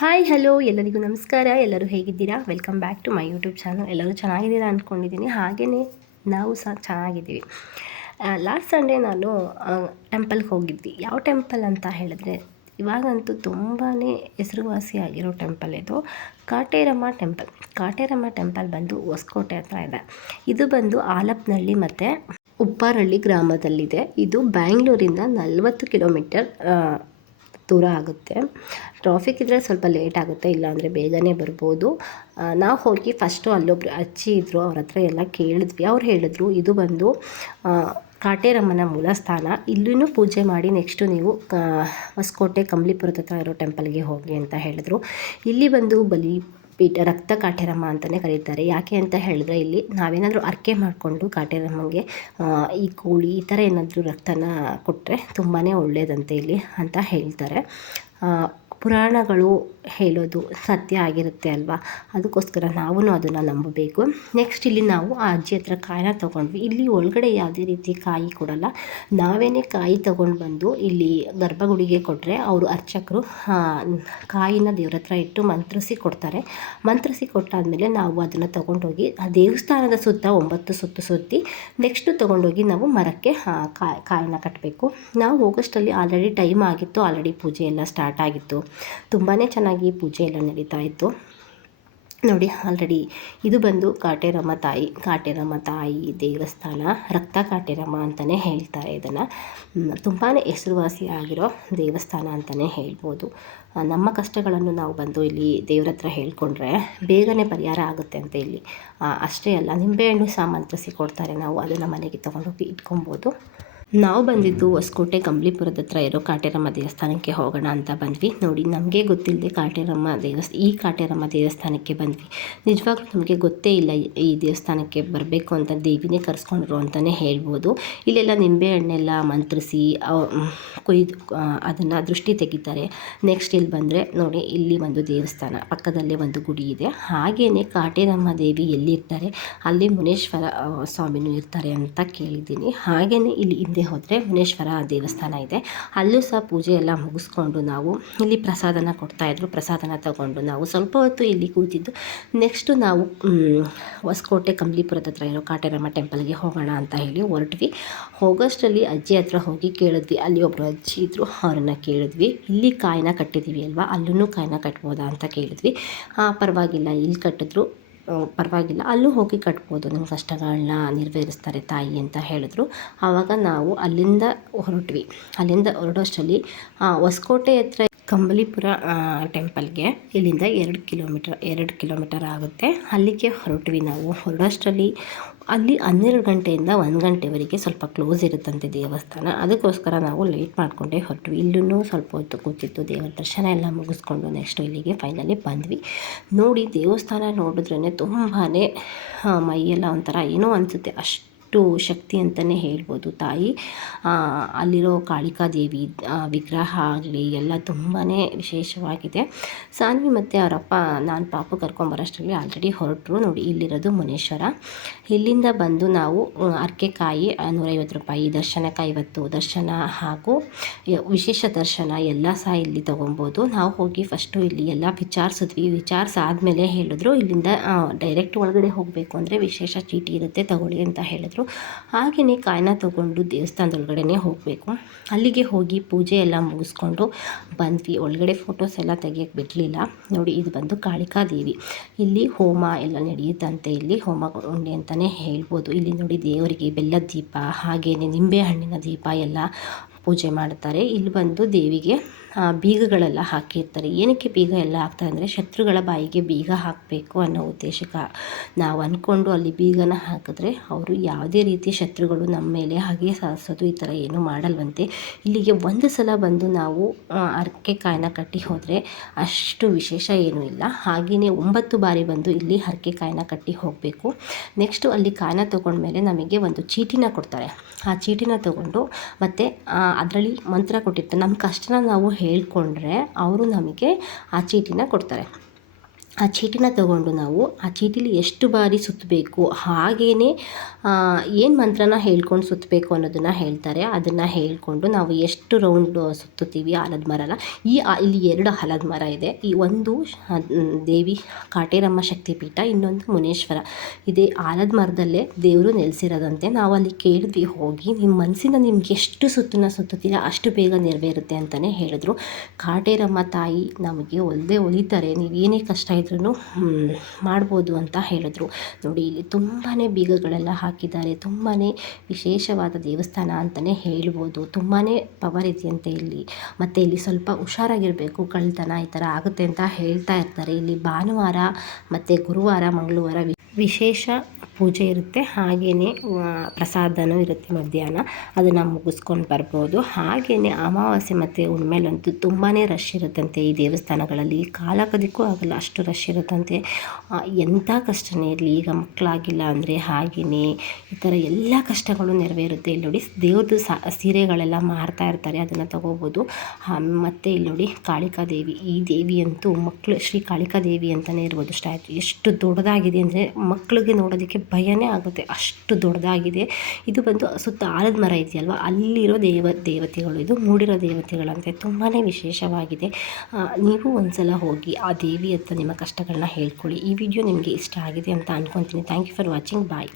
Hi, hello, ಎಲ್ಲರಿಗೂ ನಮಸ್ಕಾರ. ಎಲ್ಲರೂ ಹೇಗಿದ್ದೀರಾ? Welcome back to my YouTube channel ಎಲ್ಲರೂ ಚೆನ್ನಾಗಿದ್ದೀರಾ ಅಂದ್ಕೊಂಡಿದ್ದೀನಿ ಹಾಗೆಯೇ ನಾವು ಸಹ ಚೆನ್ನಾಗಿದ್ದೀವಿ. ಲಾಸ್ಟ್ ಸಂಡೇ ನಾನು ಟೆಂಪಲ್ಗೆ ಹೋಗಿದ್ವಿ. ಯಾವ ಟೆಂಪಲ್ ಅಂತ ಹೇಳಿದ್ರೆ, ಇವಾಗಂತೂ ತುಂಬಾ ಹೆಸರುವಾಸಿಯಾಗಿರೋ ಟೆಂಪಲ್ ಇದು ಕಾಟೇರಮ್ಮ ಟೆಂಪಲ್ ಕಾಟೇರಮ್ಮ ಟೆಂಪಲ್ ಬಂದು ಹೊಸಕೋಟೆ ಹತ್ರ ಇದೆ. ಇದು ಬಂದು ಆಲಪ್ನಹಳ್ಳಿ ಮತ್ತು ಉಪ್ಪಾರಳ್ಳಿ ಗ್ರಾಮದಲ್ಲಿದೆ. ಇದು ಬ್ಯಾಂಗ್ಳೂರಿಂದ ನಲವತ್ತು ಕಿಲೋಮೀಟರ್ ದೂರ ಆಗುತ್ತೆ. ಟ್ರಾಫಿಕ್ ಇದ್ದರೆ ಸ್ವಲ್ಪ ಲೇಟ್ ಆಗುತ್ತೆ, ಇಲ್ಲಾಂದರೆ ಬೇಗನೆ ಬರ್ಬೋದು. ನಾವು ಹೋಗಿ ಫಸ್ಟು ಅಲ್ಲೊಬ್ರು ಅಜ್ಜಿ ಇದ್ದರು ಅವ್ರ ಹತ್ರ ಎಲ್ಲ ಕೇಳಿದ್ವಿ. ಅವ್ರು ಹೇಳಿದ್ರು, ಇದು ಬಂದು ಕಾಟೇರಮ್ಮನ ಮೂಲ ಸ್ಥಾನ ಇಲ್ಲೂ ಪೂಜೆ ಮಾಡಿ ನೆಕ್ಸ್ಟು ನೀವು ಹೊಸಕೋಟೆ ಕಂಬ್ಲಿಪುರದ ಹತ್ರ ಇರೋ ಟೆಂಪಲ್ಗೆ ಹೋಗಿ, ಅಂತ ಹೇಳಿದ್ರು. ಇಲ್ಲಿ ಬಂದು ಬಲಿ ಪೀಠ ರಕ್ತ ಕಾಟೇರಮ್ಮ ಅಂತಲೇ ಕರೀತಾರೆ. ಯಾಕೆ ಅಂತ ಹೇಳಿದ್ರೆ ಇಲ್ಲಿ ನಾವೇನಾದರೂ ಅರ್ಕೆ ಮಾಡಿಕೊಂಡು ಕಾಟೇರಮ್ಮಂಗೆ ಈ ಕೋಳಿ ಈ ಥರ ಏನಾದರೂ ರಕ್ತನ ಕೊಟ್ಟರೆ ತುಂಬಾ ಒಳ್ಳೆಯದಂತೆ ಇಲ್ಲಿ ಅಂತ ಹೇಳ್ತಾರೆ. ಪುರಾಣಗಳು ಹೇಳೋದು ಸತ್ಯ ಆಗಿರುತ್ತೆ ಅಲ್ವಾ? ಅದಕ್ಕೋಸ್ಕರ ನಾವೂ ಅದನ್ನು ನಂಬಬೇಕು. ನೆಕ್ಸ್ಟ್ ಇಲ್ಲಿ ನಾವು ಆ ಅಜ್ಜಿ ಹತ್ರ ಕಾಯನ್ನ ತೊಗೊಂಡ್ವಿ. ಇಲ್ಲಿ ಒಳಗಡೆ ಯಾವುದೇ ರೀತಿ ಕಾಯಿ ಕೊಡಲ್ಲ. ನಾವೇನೇ ಕಾಯಿ ತೊಗೊಂಡು ಬಂದು ಇಲ್ಲಿ ಗರ್ಭಗುಡಿಗೆ ಕೊಟ್ಟರೆ ಅವರು ಅರ್ಚಕರು ಕಾಯಿನ ದೇವ್ರ ಹತ್ರ ಇಟ್ಟು ಮಂತ್ರಿಸಿ ಕೊಡ್ತಾರೆ. ಮಂತ್ರಿಸಿ ಕೊಟ್ಟಾದಮೇಲೆ ನಾವು ಅದನ್ನು ತೊಗೊಂಡೋಗಿ ಆ ದೇವಸ್ಥಾನದ ಸುತ್ತ ಒಂಬತ್ತು ಸುತ್ತು ಸುತ್ತಿ ನೆಕ್ಸ್ಟು ತೊಗೊಂಡೋಗಿ ನಾವು ಮರಕ್ಕೆ ಕಾಯಿನ ಕಟ್ಟಬೇಕು ನಾವು ಹೋಗೋಷ್ಟರಲ್ಲಿ ಆಲ್ರೆಡಿ ಟೈಮ್ ಆಗಿತ್ತು. ಆಲ್ರೆಡಿ ಪೂಜೆ ಎಲ್ಲ ಸ್ಟಾರ್ಟ್ ಆಗಿತ್ತು. ತುಂಬಾ ಚೆನ್ನಾಗಿ ಪೂಜೆ ಎಲ್ಲ ನಡೀತಾ ಇತ್ತು. ನೋಡಿ ಆಲ್ರೆಡಿ ಇದು ಬಂದು ಕಾಟೇರಮ್ಮ ತಾಯಿ ಕಾಟೇರಮ್ಮ ತಾಯಿ ದೇವಸ್ಥಾನ, ರಕ್ತ ಕಾಟೇರಮ್ಮ ಅಂತಲೇ ಹೇಳ್ತಾರೆ ಇದನ್ನು. ತುಂಬಾ ಹೆಸರುವಾಸಿ ಆಗಿರೋ ದೇವಸ್ಥಾನ ಅಂತಲೇ ಹೇಳ್ಬೋದು. ನಮ್ಮ ಕಷ್ಟಗಳನ್ನು ನಾವು ಬಂದು ಇಲ್ಲಿ ದೇವ್ರ ಹತ್ರ ಹೇಳ್ಕೊಂಡ್ರೆ ಬೇಗನೆ ಪರಿಹಾರ ಆಗುತ್ತೆ ಅಂತ ಇಲ್ಲಿ. ಅಷ್ಟೇ ಅಲ್ಲ, ನಿಂಬೆಹಣ್ಣು ಸಾಮಂತ್ರಿಸಿ ಕೊಡ್ತಾರೆ ನಾವು, ಅದನ್ನು ಮನೆಗೆ ತೊಗೊಂಡೋಗಿ ಇಟ್ಕೊಬೋದು. ನಾವು ಬಂದಿದ್ದು ಹೊಸಕೋಟೆ ಕಂಬ್ಲಿಪುರದ ಹತ್ರ ಇರೋ ಕಾಟೇರಮ್ಮ ದೇವಸ್ಥಾನಕ್ಕೆ ಹೋಗೋಣ ಅಂತ ಬಂದ್ವಿ. ನೋಡಿ, ನಮಗೆ ಗೊತ್ತಿಲ್ಲದೆ ಕಾಟೇರಮ್ಮ ದೇವಸ್ ಈ ಕಾಟೇರಮ್ಮ ದೇವಸ್ಥಾನಕ್ಕೆ ಬಂದ್ವಿ. ನಿಜವಾಗ್ಲೂ ನಮಗೆ ಗೊತ್ತೇ ಇಲ್ಲ ಈ ದೇವಸ್ಥಾನಕ್ಕೆ ಬರಬೇಕು ಅಂತ ದೇವಿನೇ ಕರೆಸ್ಕೊಂಡ್ರು ಅಂತಲೇ ಹೇಳ್ಬೋದು. ಇಲ್ಲೆಲ್ಲ ನಿಂಬೆ ಹಣ್ಣೆಲ್ಲ ಮಂತ್ರಿಸಿ ಕೊಯ್ದು ಅದನ್ನು ದೃಷ್ಟಿ ತೆಗಿತಾರೆ. ನೆಕ್ಸ್ಟ್ ಇಲ್ಲಿ ಬಂದರೆ, ನೋಡಿ, ಇಲ್ಲಿ ಒಂದು ದೇವಸ್ಥಾನ, ಪಕ್ಕದಲ್ಲೇ ಒಂದು ಗುಡಿ ಇದೆ. ಹಾಗೆಯೇ ಕಾಟೇರಮ್ಮ ದೇವಿ ಎಲ್ಲಿರ್ತಾರೆ, ಅಲ್ಲಿ ಮುನೇಶ್ವರ ಸ್ವಾಮಿನೂ ಇರ್ತಾರೆ ಅಂತ ಕೇಳಿದ್ದೀನಿ. ಹಾಗೆಯೇ ಇಲ್ಲಿ ಹಿಂದೆ ಹೋದರೆ ಮುನೇಶ್ವರ ದೇವಸ್ಥಾನ ಇದೆ. ಅಲ್ಲೂ ಸಹ ಪೂಜೆ ಎಲ್ಲ ಮುಗಿಸ್ಕೊಂಡು ನಾವು ಇಲ್ಲಿ ಪ್ರಸಾದನ ಕೊಡ್ತಾಯಿದ್ರು ಪ್ರಸಾದನ ತಗೊಂಡು ನಾವು ಸ್ವಲ್ಪ ಹೊತ್ತು ಇಲ್ಲಿ ಕೂತಿದ್ದು. ನೆಕ್ಸ್ಟು ನಾವು ಹೊಸಕೋಟೆ ಕಂಬ್ಲಿಪುರದ ಹತ್ರ ಇರೋ ಕಾಟೇರಮ್ಮ ಟೆಂಪಲ್ಗೆ ಹೋಗೋಣ ಅಂತ ಹೇಳಿ ಹೊರಟ್ವಿ. ಹೋಗೋಷ್ಟರಲ್ಲಿ ಅಜ್ಜಿ ಹತ್ರ ಹೋಗಿ ಕೇಳಿದ್ವಿ. ಅಲ್ಲಿ ಒಬ್ಬರು ಅಜ್ಜಿ ಇದ್ದರು ಅವ್ರನ್ನ ಕೇಳಿದ್ವಿ. ಇಲ್ಲಿ ಕಾಯಿನ ಕಟ್ಟಿದ್ದೀವಿ ಅಲ್ವಾ? ಅಲ್ಲೂ ಕಾಯಿನ ಕಟ್ಬೋದಾ ಅಂತ ಕೇಳಿದ್ವಿ. ಪರವಾಗಿಲ್ಲ, ಇಲ್ಲಿ ಕಟ್ಟಿದ್ರು. ಪರವಾಗಿಲ್ಲ. ಅಲ್ಲೂ ಹೋಗಿ ಕಟ್ಬೋದು. ನಿಮ್ಮ ಕಷ್ಟಗಳನ್ನ ನೆರವೇರಿಸ್ತಾರೆ ತಾಯಿ ಅಂತ ಹೇಳಿದ್ರು. ಆವಾಗ ನಾವು ಅಲ್ಲಿಂದ ಹೊರಟ್ವಿ. ಅಲ್ಲಿಂದ ಹೊರಡೋಷ್ಟರಲ್ಲಿ ಹೊಸಕೋಟೆ ಹತ್ರ ಕಂಬಲಿಪುರ ಟೆಂಪಲ್ಗೆ ಇಲ್ಲಿಂದ ಎರಡು ಕಿಲೋಮೀಟರ್ ಎರಡು ಕಿಲೋಮೀಟರ್ ಆಗುತ್ತೆ. ಅಲ್ಲಿಗೆ ಹೊರಟ್ವಿ ನಾವು. ಹೊರಡೋಷ್ಟರಲ್ಲಿ ಅಲ್ಲಿ ಹನ್ನೆರಡು ಗಂಟೆಯಿಂದ ಒಂದು ಗಂಟೆವರೆಗೆ ಸ್ವಲ್ಪ ಕ್ಲೋಸ್ ಇರುತ್ತಂತೆ ದೇವಸ್ಥಾನ. ಅದಕ್ಕೋಸ್ಕರ ನಾವು ಲೇಟ್ ಮಾಡಿಕೊಂಡೇ ಹೊರಟ್ವಿ. ಇಲ್ಲೂ ಸ್ವಲ್ಪ ಹೊತ್ತು ಕೂತಿತ್ತು ದೇವರ ದರ್ಶನ ಎಲ್ಲ ಮುಗಿಸ್ಕೊಂಡು ನೆಕ್ಸ್ಟ್ ಇಲ್ಲಿಗೆ ಫೈನಲಿ ಬಂದ್ವಿ. ನೋಡಿ ದೇವಸ್ಥಾನ ನೋಡಿದ್ರೇ ತುಂಬಾ ಮೈಯೆಲ್ಲ ಒಂಥರ ಏನೋ ಅನಿಸುತ್ತೆ. ಅಷ್ಟು ಅಷ್ಟು ಶಕ್ತಿ ಅಂತಲೇ ಹೇಳ್ಬೋದು ತಾಯಿ. ಅಲ್ಲಿರೋ ಕಾಳಿಕಾ ದೇವಿ ವಿಗ್ರಹ ಆಗಲಿ ಎಲ್ಲ ತುಂಬಾ ವಿಶೇಷವಾಗಿದೆ. ಸಾನ್ವಿ ಮತ್ತು ಅವರಪ್ಪ ನಾನು ಪಾಪು ಕರ್ಕೊಂಬರೋಷ್ಟರಲ್ಲಿ ಆಲ್ರೆಡಿ ಹೊರಟರು. ನೋಡಿ, ಇಲ್ಲಿರೋದು ಮುನೇಶ್ವರ. ಇಲ್ಲಿಂದ ಬಂದು ನಾವು ಅರ್ಕೆಕಾಯಿ ನೂರೈವತ್ತು ರೂಪಾಯಿ ದರ್ಶನಕ್ಕೆ ಐವತ್ತು ದರ್ಶನ ಹಾಗೂ ವಿಶೇಷ ದರ್ಶನ ಎಲ್ಲ ಸಹ ಇಲ್ಲಿ ತೊಗೊಬೋದು. ನಾವು ಹೋಗಿ ಫಸ್ಟು ಇಲ್ಲಿ ಎಲ್ಲ ವಿಚಾರಿಸಿದ್ವಿ. ವಿಚಾರಿಸಾದ್ಮೇಲೆ ಹೇಳಿದ್ರು, ಇಲ್ಲಿಂದ ಡೈರೆಕ್ಟ್ ಒಳಗಡೆ ಹೋಗಬೇಕು ಅಂದರೆ ವಿಶೇಷ ಚೀಟಿ ಇರುತ್ತೆ, ತಗೊಳ್ಳಿ ಅಂತ ಹೇಳಿದ್ರು. ಹಾಗೆಯೇ ಕಾಯನ್ನ ತೊಗೊಂಡು ದೇವಸ್ಥಾನದೊಳಗಡೆ ಹೋಗಬೇಕು. ಅಲ್ಲಿಗೆ ಹೋಗಿ ಪೂಜೆ ಎಲ್ಲ ಮುಗಿಸ್ಕೊಂಡು ಬಂದ್ವಿ. ಒಳಗಡೆ ಫೋಟೋಸ್ ಎಲ್ಲ ತೆಗಿಯೋಕ್ಕೆ ಬಿಡಲಿಲ್ಲ. ನೋಡಿ, ಇದು ಬಂದು ಕಾಳಿಕಾ ದೇವಿ. ಇಲ್ಲಿ ಹೋಮ ಎಲ್ಲ ನಡೆಯುತ್ತಂತೆ. ಇಲ್ಲಿ ಹೋಮ ಉಂಡೆ ಅಂತಲೇ ಹೇಳ್ಬೋದು. ಇಲ್ಲಿ ನೋಡಿ ದೇವರಿಗೆ ಬೆಲ್ಲದ ದೀಪ, ಹಾಗೆಯೇ ನಿಂಬೆ ಹಣ್ಣಿನ ದೀಪ ಎಲ್ಲ ಪೂಜೆ ಮಾಡ್ತಾರೆ ಇಲ್ಲಿ ಬಂದು ದೇವಿಗೆ ಬೀಗಗಳೆಲ್ಲ ಹಾಕಿರ್ತಾರೆ. ಏನಕ್ಕೆ ಬೀಗ ಎಲ್ಲ ಹಾಕ್ತಾರೆ ಅಂದರೆ ಶತ್ರುಗಳ ಬಾಯಿಗೆ ಬೀಗ ಹಾಕಬೇಕು ಅನ್ನೋ ಉದ್ದೇಶಕ್ಕೆ ನಾವು ಅಂದ್ಕೊಂಡು ಅಲ್ಲಿ ಬೀಗನ ಹಾಕಿದ್ರೆ ಅವರು ಯಾವುದೇ ರೀತಿ ಶತ್ರುಗಳು ನಮ್ಮ ಮೇಲೆ ಹಾಗೆ ಸಾಧಿಸೋದು ಈ ಥರ ಏನೂ ಮಾಡಲ್ವಂತೆ. ಇಲ್ಲಿಗೆ ಒಂದು ಸಲ ಬಂದು ನಾವು ಹರಕೆ ಕಾಯಿನ ಕಟ್ಟಿ ಹೋದರೆ ಅಷ್ಟು ವಿಶೇಷ ಏನೂ ಇಲ್ಲ. ಹಾಗೆಯೇ ಒಂಬತ್ತು ಬಾರಿ ಬಂದು ಇಲ್ಲಿ ಹರಕೆ ಕಾಯಿನ ಕಟ್ಟಿ ಹೋಗಬೇಕು. ನೆಕ್ಸ್ಟು ಅಲ್ಲಿ ಕಾಯಿನ ತೊಗೊಂಡ್ಮೇಲೆ ನಮಗೆ ಒಂದು ಚೀಟಿನ ಕೊಡ್ತಾರೆ. ಆ ಚೀಟಿನ ತೊಗೊಂಡು ಮತ್ತು ಅದರಲ್ಲಿ ಮಂತ್ರ ಕೊಟ್ಟಿರ್ತಾರೆ ನಮ್ಮ ಕಷ್ಟನ ನಾವು ಹೇಳಿಕೊಂಡ್ರೆ ಅವರು ನಮಗೆ ಆ ಚೀಟಿನ ಕೊಡ್ತಾರೆ. ಆ ಚೀಟಿನ ತಗೊಂಡು ನಾವು ಆ ಚೀಟಿಲಿ ಎಷ್ಟು ಬಾರಿ ಸುತ್ತಬೇಕು ಹಾಗೇ ಏನು ಮಂತ್ರನ ಹೇಳ್ಕೊಂಡು ಸುತ್ತಬೇಕು ಅನ್ನೋದನ್ನು ಹೇಳ್ತಾರೆ. ಅದನ್ನು ಹೇಳಿಕೊಂಡು ನಾವು ಎಷ್ಟು ರೌಂಡ್ ಸುತ್ತುತ್ತೀವಿ ಆಲದ ಮರನ. ಈ ಇಲ್ಲಿ ಎರಡು ಆಲದ ಮರ ಇದೆ. ಈ ಒಂದು ದೇವಿ ಕಾಟೇರಮ್ಮ ಶಕ್ತಿಪೀಠ, ಇನ್ನೊಂದು ಮುನೇಶ್ವರ. ಇದೇ ಆಲದ ಮರದಲ್ಲೇ ದೇವರು ನೆಲೆಸಿರೋದಂತೆ ನಾವು ಅಲ್ಲಿ ಕೇಳಿದ್ವಿ, ಹೋಗಿ ನಿಮ್ಮ ಮನಸ್ಸಿನ ನಿಮ್ಗೆ ಎಷ್ಟು ಸುತ್ತನ್ನ ಸುತ್ತುತ್ತೀರಾ, ಅಷ್ಟು ಬೇಗ ನೆರವೇರುತ್ತೆ ಅಂತಲೇ ಹೇಳಿದ್ರು. ಕಾಟೇರಮ್ಮ ತಾಯಿ ನಮಗೆ ಒಲ್ಲದೆ ಒಲಿತಾರೆ ನೀವು ಏನೇ ಕಷ್ಟ ಇದ್ರೂ ಮಾಡ್ಬೋದು ಅಂತ ಹೇಳಿದ್ರು. ನೋಡಿ, ಇಲ್ಲಿ ತುಂಬಾ ಬೀಗಗಳೆಲ್ಲ ಹಾಕಿದ್ದಾರೆ. ತುಂಬಾ ವಿಶೇಷವಾದ ದೇವಸ್ಥಾನ ಅಂತಲೇ ಹೇಳ್ಬೋದು. ತುಂಬಾ ಪವರ್ ಇದೆಯಂತೆ ಇಲ್ಲಿ. ಮತ್ತು ಇಲ್ಲಿ ಸ್ವಲ್ಪ ಹುಷಾರಾಗಿರಬೇಕು. ಕಳ್ತನ ಈ ಥರ ಆಗುತ್ತೆ ಅಂತ ಹೇಳ್ತಾ ಇರ್ತಾರೆ. ಇಲ್ಲಿ ಭಾನುವಾರ ಮತ್ತು ಗುರುವಾರ, ಮಂಗಳವಾರ ವಿಶೇಷ ಪೂಜೆ ಇರುತ್ತೆ ಹಾಗೆಯೇ ಪ್ರಸಾದನೂ ಇರುತ್ತೆ ಮಧ್ಯಾಹ್ನ. ಅದನ್ನು ಮುಗಿಸ್ಕೊಂಡು ಬರ್ಬೋದು. ಹಾಗೆಯೇ ಅಮಾವಾಸ್ಯೆ ಮತ್ತು ಹುಣ್ಮೇಲಂತೂ ತುಂಬಾ ರಶ್ ಇರುತ್ತಂತೆ ಈ ದೇವಸ್ಥಾನಗಳಲ್ಲಿ. ಕಾಲಕದಕ್ಕೂ ಆಗಲ್ಲ, ಅಷ್ಟು ರಶ್ ಇರುತ್ತಂತೆ. ಎಂಥ ಕಷ್ಟನೇ ಇರಲಿ, ಈಗ ಮಕ್ಕಳಾಗಿಲ್ಲ ಅಂದರೆ ಹಾಗೆಯೇ ಈ ಥರ ಎಲ್ಲ ಕಷ್ಟಗಳು ನೆರವೇರುತ್ತೆ. ಇಲ್ಲಿ ನೋಡಿ ದೇವ್ರದ್ದು ಸಾ, ಸೀರೆಗಳೆಲ್ಲ ಮಾರ್ತಾ ಇರ್ತಾರೆ, ಅದನ್ನು ತಗೋಬೋದು. ಮತ್ತು ಇಲ್ಲಿ ನೋಡಿ ಕಾಳಿಕಾ ದೇವಿ ಈ ದೇವಿಯಂತೂ ಮಕ್ಕಳು ಶ್ರೀ ಕಾಳಿಕಾ ದೇವಿ ಅಂತಲೇ ಇರ್ಬೋದು. ಸ್ಟ್ಯಾಚು. ಎಷ್ಟು ದೊಡ್ಡದಾಗಿದೆ ಅಂದರೆ ಮಕ್ಕಳಿಗೆ ನೋಡೋದಕ್ಕೆ ಭಯನೇ ಆಗುತ್ತೆ, ಅಷ್ಟು ದೊಡ್ಡದಾಗಿದೆ. ಇದು ಬಂದು ಸುತ್ತ ಆಲದ ಮರ ಇದೆಯಲ್ವ, ಅಲ್ಲಿರೋ ದೇವ, ದೇವತೆಗಳು, ಇದು ಮೂಡಿರೋ ದೇವತೆಗಳಂತೆ ತುಂಬಾ ವಿಶೇಷವಾಗಿದೆ. ನೀವು ಒಂದ್ಸಲ ಹೋಗಿ ಆ ದೇವಿ ಹತ್ರ ನಿಮ್ಮ ಕಷ್ಟಗಳನ್ನ ಹೇಳ್ಕೊಳ್ಳಿ. ಈ ವಿಡಿಯೋ ನಿಮಗೆ ಇಷ್ಟ ಆಗಿದೆ ಅಂತ ಅಂದ್ಕೊತೀನಿ thank you for watching bye